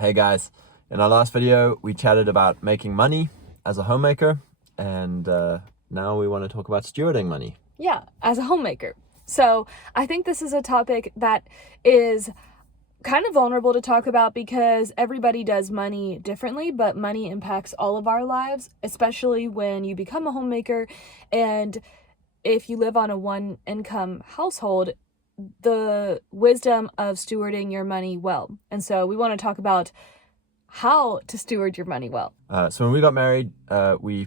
Hey guys, in our last video we chatted about making money as a homemaker, and now we want to talk about stewarding money. Yeah, as a homemaker. So I think this is a topic that is kind of vulnerable to talk about because everybody does money differently, but money impacts all of our lives, especially when you become a homemaker. And if you live on a one income household, the wisdom of stewarding your money well. And so we want to talk about how to steward your money well. So when we got married, we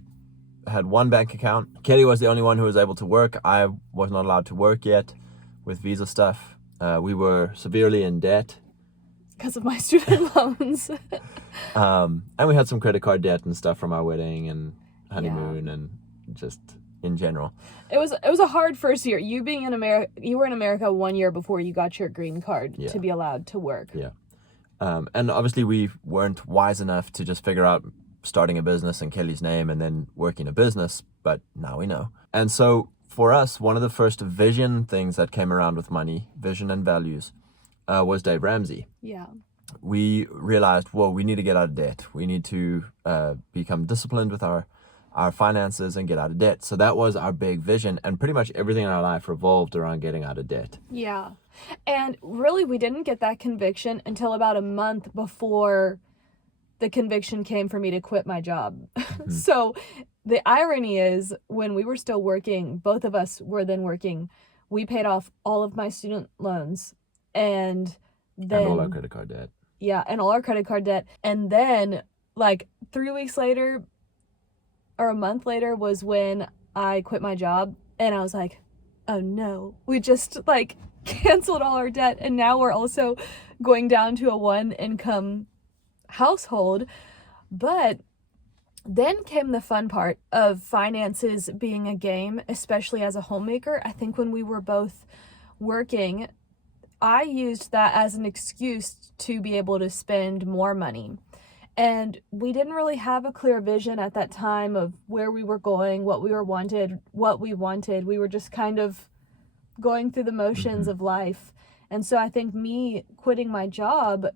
had one bank account. Kelly was the only one who was able to work. I was not allowed to work yet with visa stuff. We were severely in debt. Because of my student loans. And we had some credit card debt and stuff from our wedding and honeymoon and just in general. It was a hard first year. You being in America, you were in America 1 year before you got your green card to be allowed to work. Yeah. And obviously we weren't wise enough to just figure out starting a business in Kelly's name and then working a business, but now we know. And so for us, one of the first vision things that came around with money, vision and values, was Dave Ramsey. Yeah. We realized, well, we need to get out of debt. We need to become disciplined with our finances and get out of debt. So that was our big vision, and pretty much everything in our life revolved around getting out of debt. Yeah. And really, we didn't get that conviction until about a month before the conviction came for me to quit my job. Mm-hmm. So the irony is, when we were still working, both of us were then working, we paid off all of my student loans and all our credit card debt. Yeah, and all our credit card debt. And then, like, 3 weeks later, or a month later, was when I quit my job, and I was like, oh no, we just like canceled all our debt, and now we're also going down to a one income household. But then came the fun part of finances being a game, especially as a homemaker. I think when we were both working, I used that as an excuse to be able to spend more money. And we didn't really have a clear vision at that time of where we were going, what we wanted. We were just kind of going through the motions of life. And so I think me quitting my job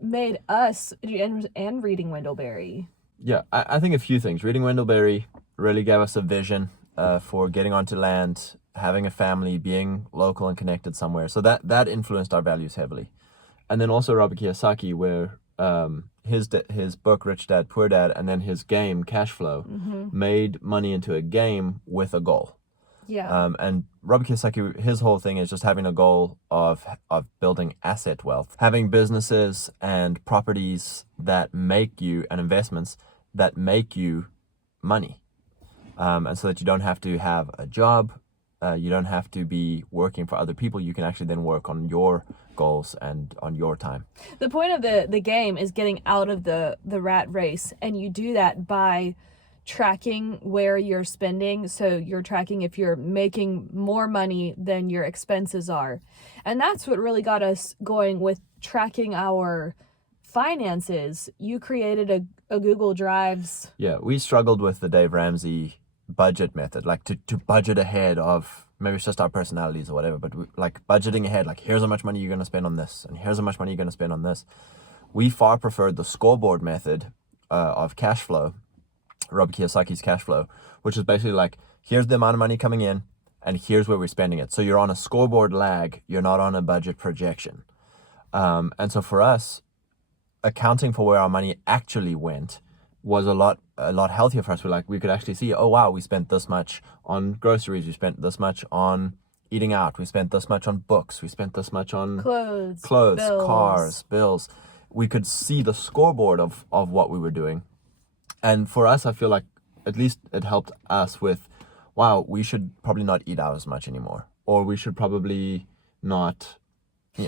made us, and reading Wendellberry. Yeah, I think a few things. Reading Wendellberry really gave us a vision for getting onto land, having a family, being local and connected somewhere. So that influenced our values heavily. And then also Robert Kiyosaki, where his book Rich Dad Poor Dad, and then his game Cash Flow, made money into a game with a goal. Yeah. And Robert Kiyosaki, his whole thing is just having a goal of building asset wealth, having businesses and properties that make you, and investments that make you money, and so that you don't have to have a job, you don't have to be working for other people. You can actually then work on your goals and on your time. The point of the game is getting out of the rat race, and you do that by tracking where you're spending. So you're tracking if you're making more money than your expenses are. And that's what really got us going with tracking our finances. You created a Google Drives. Yeah, we struggled with the Dave Ramsey budget method, like to budget ahead of, maybe it's just our personalities or whatever, but like budgeting ahead, like here's how much money you're going to spend on this, and here's how much money you're going to spend on this. We far preferred the scoreboard method of cash flow, Robert Kiyosaki's Cash Flow, which is basically like, here's the amount of money coming in and here's where we're spending it. So you're on a scoreboard lag, you're not on a budget projection. And so for us, accounting for where our money actually went was a lot healthier for us. We could actually see, oh wow, we spent this much on groceries, we spent this much on eating out, we spent this much on books, we spent this much on clothes, bills. Cars, bills. We could see the scoreboard of what we were doing. And for us, I feel like at least it helped us with, wow, we should probably not eat out as much anymore, or we should probably not,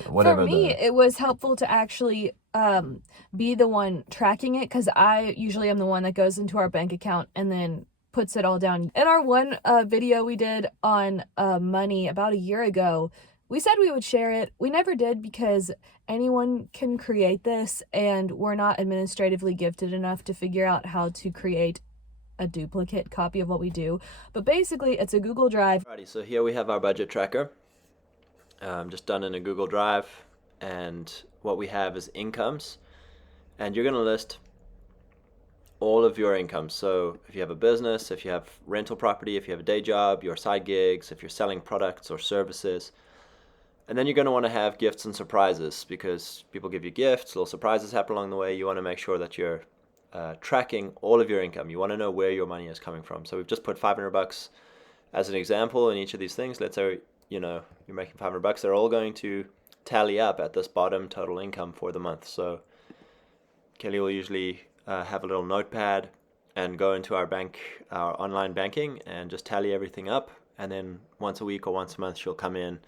whatever. For me, it was helpful to actually be the one tracking it, because I usually am the one that goes into our bank account and then puts it all down. In our one video we did on money about a year ago, we said we would share it. We never did, because anyone can create this, and we're not administratively gifted enough to figure out how to create a duplicate copy of what we do. But basically, it's a Google Drive. Alrighty, so here we have our budget tracker, just done in a Google Drive, and what we have is incomes, and you're going to list all of your income. So if you have a business, if you have rental property, if you have a day job, your side gigs, if you're selling products or services. And then you're going to want to have gifts and surprises, because people give you gifts, little surprises happen along the way. You want to make sure that you're tracking all of your income. You want to know where your money is coming from. So we've just put $500 as an example in each of these things. Let's say, you're making $500. They're all going to tally up at this bottom total income for the month. So Kelly will usually have a little notepad and go into our online banking, and just tally everything up. And then once a week or once a month, she'll come in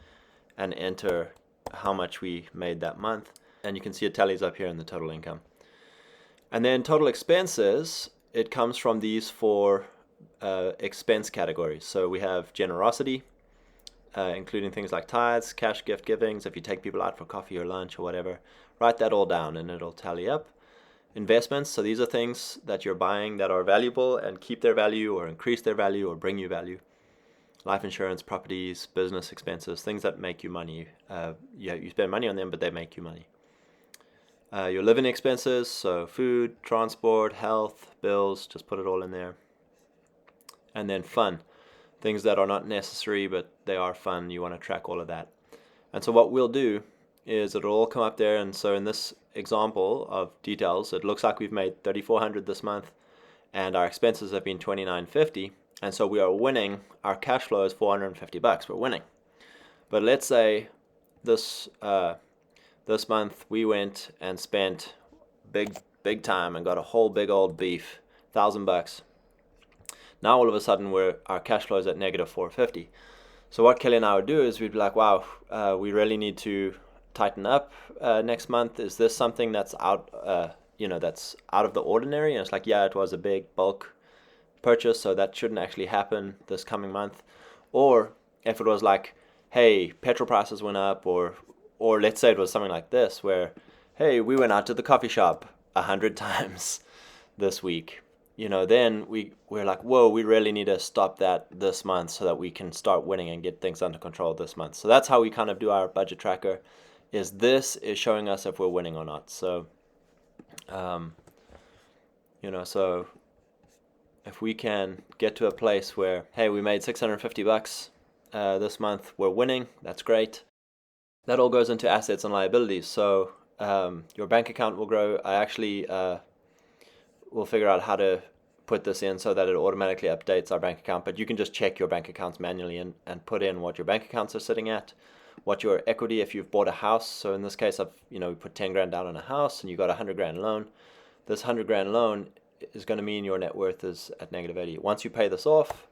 and enter how much we made that month. And you can see it tallies up here in the total income. And then total expenses, it comes from these four expense categories. So we have generosity, including things like tithes, cash gift givings, if you take people out for coffee or lunch or whatever. Write that all down and it'll tally up. Investments, so these are things that you're buying that are valuable and keep their value or increase their value or bring you value. Life insurance, properties, business expenses, things that make you money. You spend money on them, but they make you money. Your living expenses, so food, transport, health, bills, just put it all in there. And then fun, things that are not necessary, but they are fun. You want to track all of that. And so what we'll do is it'll all come up there. And so in this example of details, it looks like we've made $3,400 this month, and our expenses have been $2,950. And so we are winning. Our cash flow is $450. We're winning. But let's say this month we went and spent big time and got a whole big old beef, $1,000. Now all of a sudden our cash flow is at negative $450. So what Kelly and I would do is we'd be like, wow, we really need to tighten up next month. Is this something that's out of the ordinary? And it's like, yeah, it was a big bulk purchase, so that shouldn't actually happen this coming month. Or if it was like, hey, petrol prices went up, or let's say it was something like this, where, hey, we went out to the coffee shop 100 times this week, then we're like, whoa, we really need to stop that this month so that we can start winning and get things under control this month. So that's how we kind of do our budget tracker. This is showing us if we're winning or not. So so if we can get to a place where, hey, we made $650 this month, we're winning, that's great. That all goes into assets and liabilities. So your bank account will grow. I actually will figure out how to put this in so that it automatically updates our bank account, but you can just check your bank accounts manually and put in what your bank accounts are sitting at, what your equity, if you've bought a house. So in this case, we put 10 grand down on a house and you got a 100 grand loan. This 100 grand loan is going to mean your net worth is at negative 80. Once you pay this off,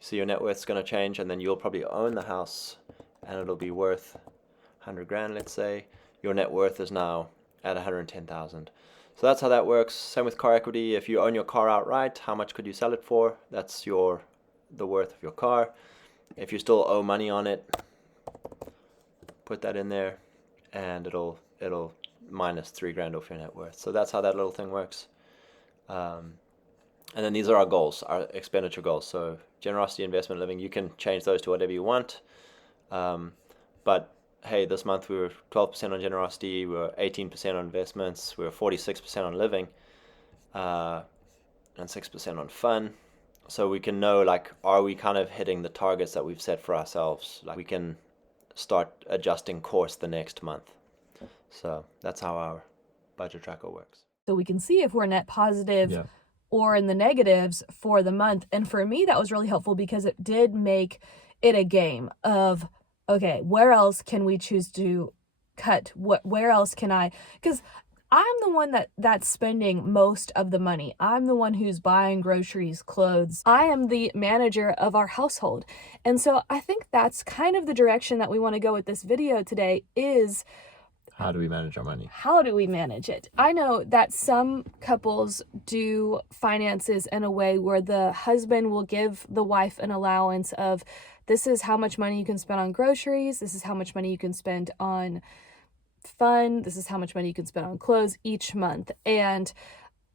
so your net worth is going to change, and then you'll probably own the house and it'll be worth 100 grand, let's say. Your net worth is now at 110,000. So that's how that works. Same with car equity. If you own your car outright, how much could you sell it for? That's the worth of your car. If you still owe money on it, put that in there, and it'll minus 3 grand off your net worth. So that's how that little thing works. And then these are our goals, our expenditure goals. So generosity, investment, living, you can change those to whatever you want. But hey, this month we were 12% on generosity, we were 18% on investments, we were 46% on living, and 6% on fun. So we can know, are we kind of hitting the targets that we've set for ourselves? We can start adjusting course the next month. So that's how our budget tracker works. So we can see if we're net positive or in the negatives for the month. And for me, that was really helpful because it did make it a game of, okay, where else can we choose to cut? Where else can I? Because I'm the one that's spending most of the money. I'm the one who's buying groceries, clothes. I am the manager of our household. And so I think that's kind of the direction that we want to go with this video today is, how do we manage our money? How do we manage it? I know that some couples do finances in a way where the husband will give the wife an allowance of, this is how much money you can spend on groceries, this is how much money you can spend on fun, this is how much money you can spend on clothes each month. And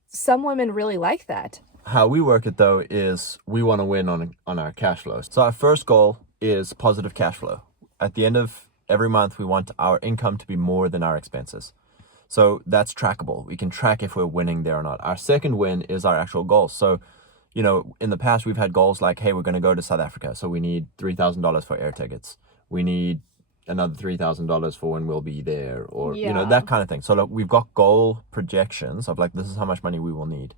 some women really like that. How we work it though is we want to win on our cash flows. So our first goal is positive cash flow. At the end of every month, we want our income to be more than our expenses. So that's trackable. We can track if we're winning there or not. Our second win is our actual goals. So, you know, in the past, we've had goals like, hey, we're going to go to South Africa. So we need $3,000 for air tickets. We need another $3,000 for when we'll be there, or, you know, that kind of thing. So like, we've got goal projections of like, this is how much money we will need.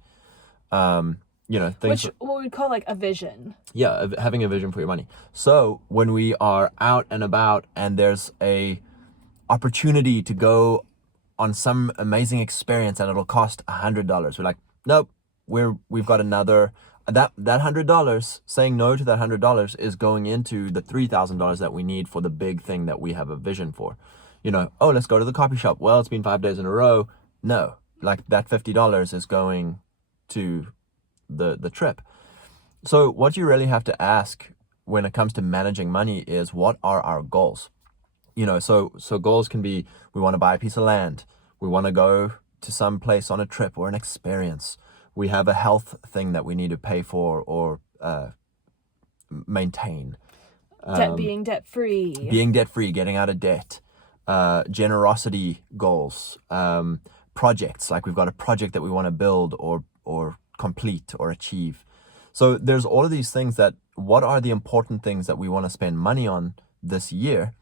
You know, things. Which what we'd call like a vision. Yeah, having a vision for your money. So when we are out and about and there's a opportunity to go on some amazing experience and it'll cost $100, we're like, nope, we've got another, that $100, saying no to that $100 is going into the $3,000 that we need for the big thing that we have a vision for. You know, oh, let's go to the coffee shop. Well, it's been 5 days in a row. No, like that $50 is going to the trip. So what you really have to ask when it comes to managing money is, what are our goals? You know, so goals can be, we want to buy a piece of land. We want to go to some place on a trip or an experience. We have a health thing that we need to pay for or maintain. Being debt-free. Being debt-free, getting out of debt. Generosity goals. Projects, like we've got a project that we want to build or complete or achieve. So there's all of these things that, what are the important things that we want to spend money on this year?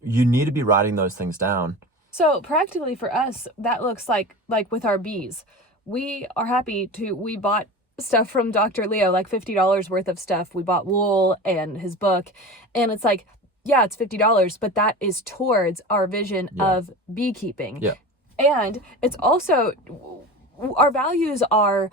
You need to be writing those things down. So practically for us, that looks like with our bees. We are happy we bought stuff from Dr. Leo, like $50 worth of stuff. We bought wool and his book, and it's like, yeah, it's $50, but that is towards our vision of beekeeping. Yeah. And it's also, our values are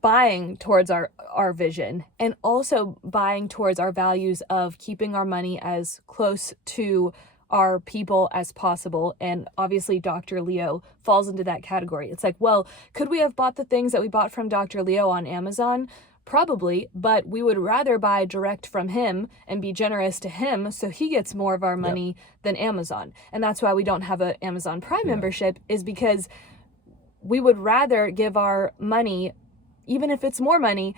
buying towards our vision, and also buying towards our values of keeping our money as close to our people as possible. And obviously Dr. Leo falls into that category. It's like, well, could we have bought the things that we bought from Dr. Leo on Amazon? Probably, but we would rather buy direct from him and be generous to him so he gets more of our money than Amazon. And that's why we don't have an Amazon Prime membership, is because we would rather give our money, even if it's more money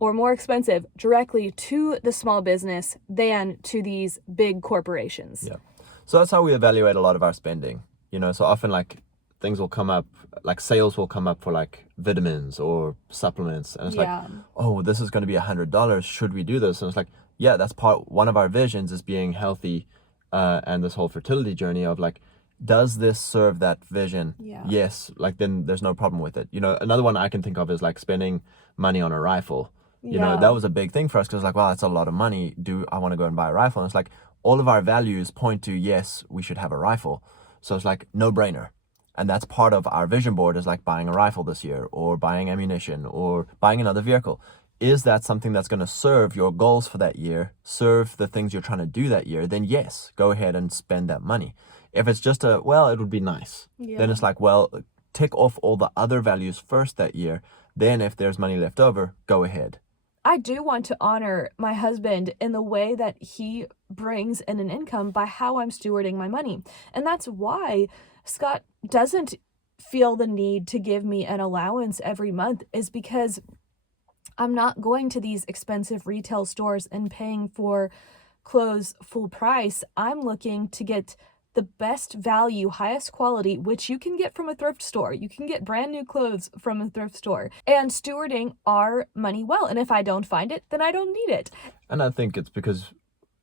or more expensive, directly to the small business than to these big corporations. Yeah. So that's how we evaluate a lot of our spending. You know, so often like things will come up, like sales will come up for like vitamins or supplements. And it's like, oh, this is going to be $100. Should we do this? And it's like, yeah, that's one of our visions is being healthy, and this whole fertility journey of like, does this serve that vision? Yeah. Yes. Like then there's no problem with it. You know, another one I can think of is like spending money on a rifle. You know, that was a big thing for us because like, wow, that's a lot of money. Do I want to go and buy a rifle? And it's like, all of our values point to, yes, we should have a rifle. So it's like no brainer. And that's part of our vision board, is like buying a rifle this year or buying ammunition or buying another vehicle. Is that something that's going to serve your goals for that year, serve the things you're trying to do that year? Then yes, go ahead and spend that money. If it's just it would be nice. Then it's like, well, tick off all the other values first that year. Then if there's money left over, go ahead. I do want to honor my husband in the way that he brings in an income by how I'm stewarding my money. And that's why Scott doesn't feel the need to give me an allowance every month, is because I'm not going to these expensive retail stores and paying for clothes full price. I'm looking to get the best value, highest quality, which you can get from a thrift store. You can get brand new clothes from a thrift store, and stewarding our money well. And if I don't find it, then I don't need it. And I think it's because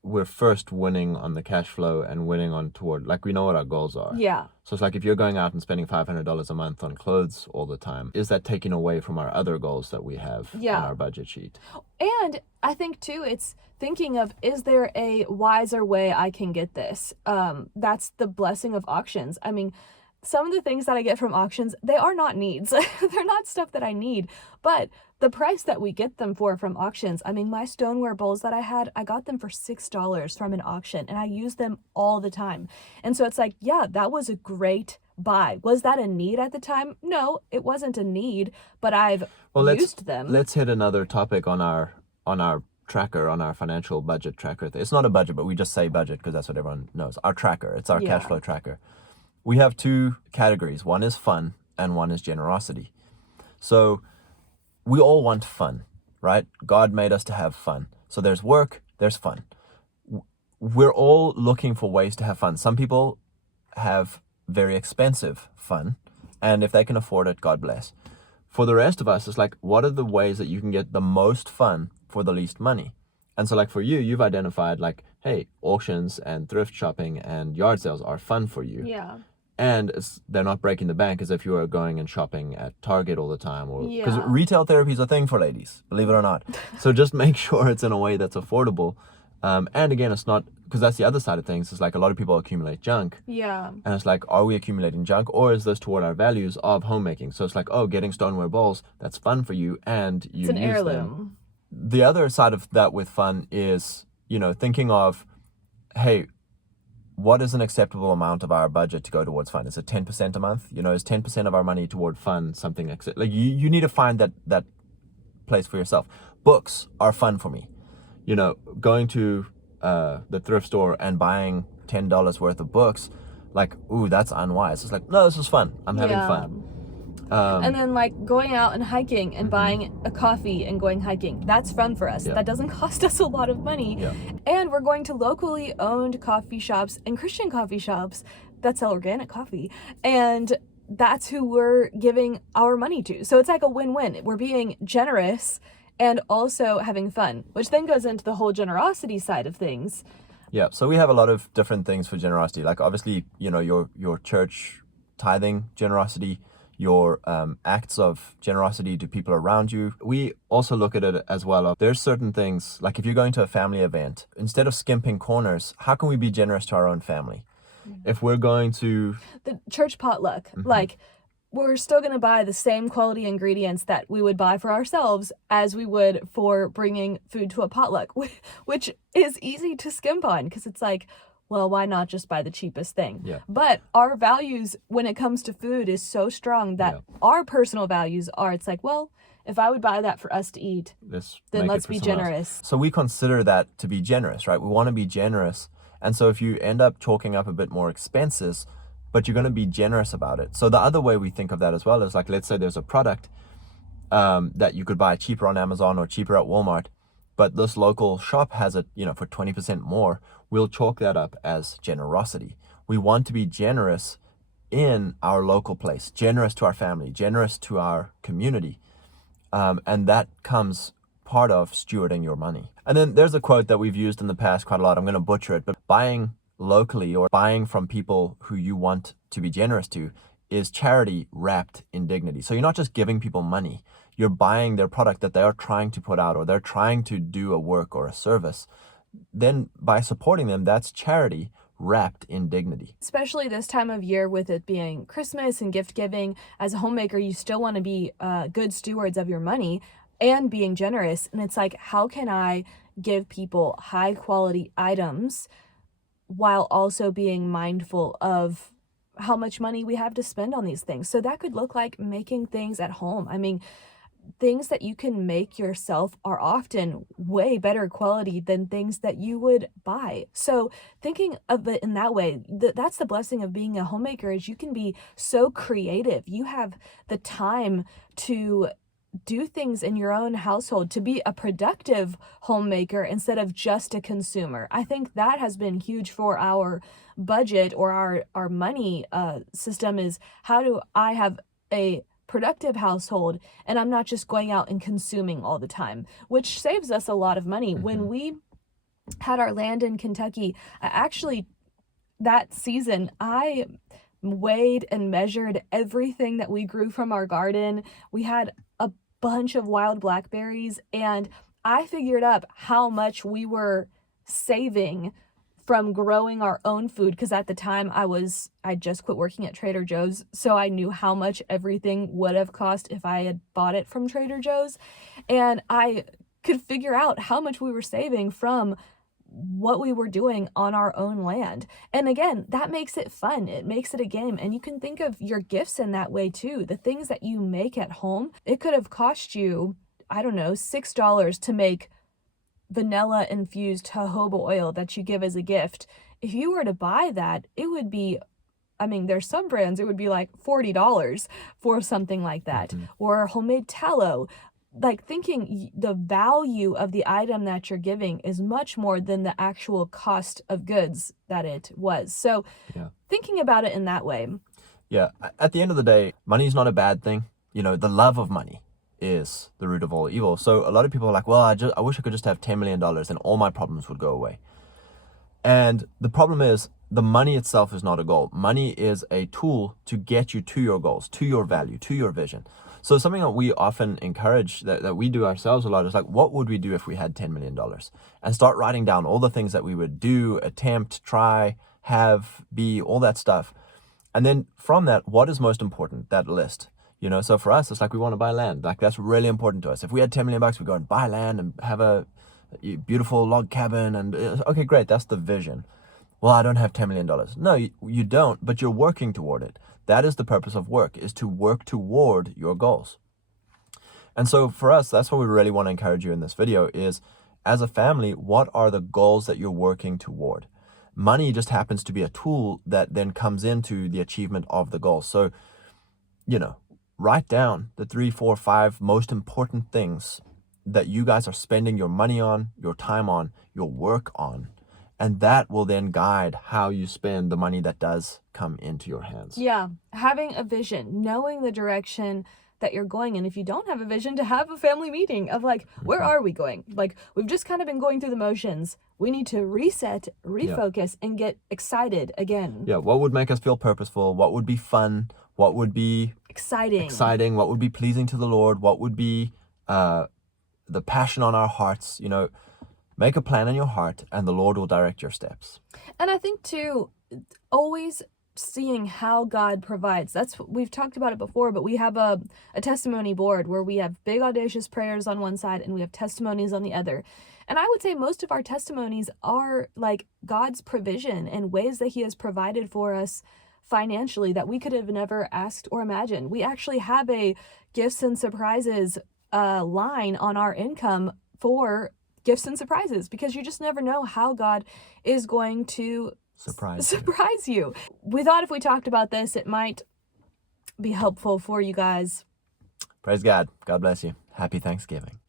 we're first winning on the cash flow and winning on toward, like, we know what our goals are. Yeah. So it's like, if you're going out and spending $500 a month on clothes all the time, is that taking away from our other goals that we have on our budget sheet? And I think too, it's thinking of, is there a wiser way I can get this? That's the blessing of auctions. I mean, some of the things that I get from auctions, they are not needs. They're not stuff that I need, but the price that we get them for from auctions, I mean, my stoneware bowls that I got them for $6 from an auction, and I use them all the time. And so it's like, yeah, that was a great buy. Was that a need at the time? No, it wasn't a need, but I've used them. Let's hit another topic on our tracker, on our financial budget tracker. It's not a budget, but we just say budget because that's what everyone knows. Our tracker, it's our cash flow tracker. We have two categories. One is fun and one is generosity. So we all want fun, right? God made us to have fun. So there's work, there's fun. We're all looking for ways to have fun. Some people have very expensive fun. And if they can afford it, God bless. For the rest of us, it's like, what are the ways that you can get the most fun for the least money? And so like for you, you've identified like, hey, auctions and thrift shopping and yard sales are fun for you. Yeah. And they're not breaking the bank as if you are going and shopping at Target all the time. Or because Yeah. retail therapy is a thing for ladies, believe it or not. So just make sure it's in a way that's affordable. And again, it's not, because that's the other side of things. It's like a lot of people accumulate junk. Yeah. And it's like, are we accumulating junk, or is this toward our values of homemaking? So it's like, oh, getting stoneware bowls, that's fun for you, and you It's an use heirloom. them. The other side of that with fun is, thinking of, hey, what is an acceptable amount of our budget to go towards fun? Is it 10% a month? Is 10% of our money toward fun something like you need to find that place for yourself. Books are fun for me. Going to the thrift store and buying $10 worth of books, like, ooh, that's unwise. It's like, no, this is fun. I'm having fun. And then like going out and hiking and buying a coffee and going hiking, that's fun for us. Yeah. That doesn't cost us a lot of money. Yeah. And we're going to locally owned coffee shops and Christian coffee shops that sell organic coffee. And that's who we're giving our money to. So it's like a win-win. We're being generous and also having fun, which then goes into the whole generosity side of things. Yeah, so we have a lot of different things for generosity. Like obviously, your church tithing generosity, your acts of generosity to people around you. We also look at it as well. There's certain things, like if you're going to a family event, instead of skimping corners, how can we be generous to our own family? If we're going to... The church potluck, like we're still going to buy the same quality ingredients that we would buy for ourselves as we would for bringing food to a potluck, which is easy to skimp on because it's like, well, why not just buy the cheapest thing? Yeah. But our values when it comes to food is so strong that our personal values are, it's like, well, if I would buy that for us to eat, then let's be generous. So we consider that to be generous, right? We want to be generous. And so if you end up chalking up a bit more expenses, but you're going to be generous about it. So the other way we think of that as well is like, let's say there's a product that you could buy cheaper on Amazon or cheaper at Walmart, but this local shop has it, for 20% more. We'll chalk that up as generosity. We want to be generous in our local place, generous to our family, generous to our community. And that comes part of stewarding your money. And then there's a quote that we've used in the past quite a lot. I'm going to butcher it, but buying locally or buying from people who you want to be generous to is charity wrapped in dignity. So you're not just giving people money, you're buying their product that they are trying to put out, or they're trying to do a work or a service. Then by supporting them, that's charity wrapped in dignity. Especially this time of year with it being Christmas and gift giving, as a homemaker, you still want to be good stewards of your money and being generous. And it's like, how can I give people high quality items while also being mindful of how much money we have to spend on these things? So that could look like making things at home. I mean, things that you can make yourself are often way better quality than things that you would buy. So thinking of it in that way, that's the blessing of being a homemaker, is you can be so creative. You have the time to do things in your own household, to be a productive homemaker instead of just a consumer. I think that has been huge for our budget or our money system, is how do I have a productive household and I'm not just going out and consuming all the time, which saves us a lot of money. When we had our land in Kentucky, that season, I weighed and measured everything that we grew from our garden. We had a bunch of wild blackberries, and I figured up how much we were saving from growing our own food, because at the time I just quit working at Trader Joe's, so I knew how much everything would have cost if I had bought it from Trader Joe's, and I could figure out how much we were saving from what we were doing on our own land. And again, that makes it fun. It makes it a game. And you can think of your gifts in that way too. The things that you make at home, it could have cost you, I don't know, $6 to make vanilla infused jojoba oil that you give as a gift. If you were to buy that, it would be, I mean, there's some brands, it would be like $40 for something like that. Or homemade tallow. like thinking the value of the item that you're giving is much more than the actual cost of goods that it was. So Yeah. thinking about it in that way. Yeah. At the end of the day, money is not a bad thing. You know, the love of money is the root of all evil. So a lot of people are like, well, I wish I could just have $10 million and all my problems would go away. And the problem is the money itself is not a goal. Money is a tool to get you to your goals, to your value, to your vision. So something that we often encourage, that we do ourselves a lot, is like, what would we do if we had $10 million? And start writing down all the things that we would do, attempt, try, have, be, all that stuff. And then from that, what is most important? That list. You know, so for us, it's like we want to buy land. Like that's really important to us. If we had $10 million, we'd go and buy land and have a beautiful log cabin. And okay, great. That's the vision. Well, I don't have $10 million. No, you don't, but you're working toward it. That is the purpose of work, is to work toward your goals. And so for us, that's what we really want to encourage you in this video is, as a family, what are the goals that you're working toward? Money just happens to be a tool that then comes into the achievement of the goals. So, you know, write down the 3, 4, 5 most important things that you guys are spending your money on, your time on, your work on. And that will then guide how you spend the money that does come into your hands. Yeah, having a vision, knowing the direction that you're going in. If you don't have a vision, to have a family meeting of like, where are we going? Like, we've just kind of been going through the motions. We need to reset, refocus, and get excited again. Yeah, what would make us feel purposeful? What would be fun? What would be exciting? What would be pleasing to the Lord? What would be the passion on our hearts? You know, make a plan in your heart and the Lord will direct your steps. And I think too, always seeing how God provides. We've talked about it before, but we have a testimony board where we have big audacious prayers on one side and we have testimonies on the other. And I would say most of our testimonies are like God's provision and ways that he has provided for us financially that we could have never asked or imagined. We actually have a gifts and surprises line on our income for gifts and surprises, because you just never know how God is going to surprise you. We thought if we talked about this, it might be helpful for you guys. Praise God. God bless you. Happy Thanksgiving.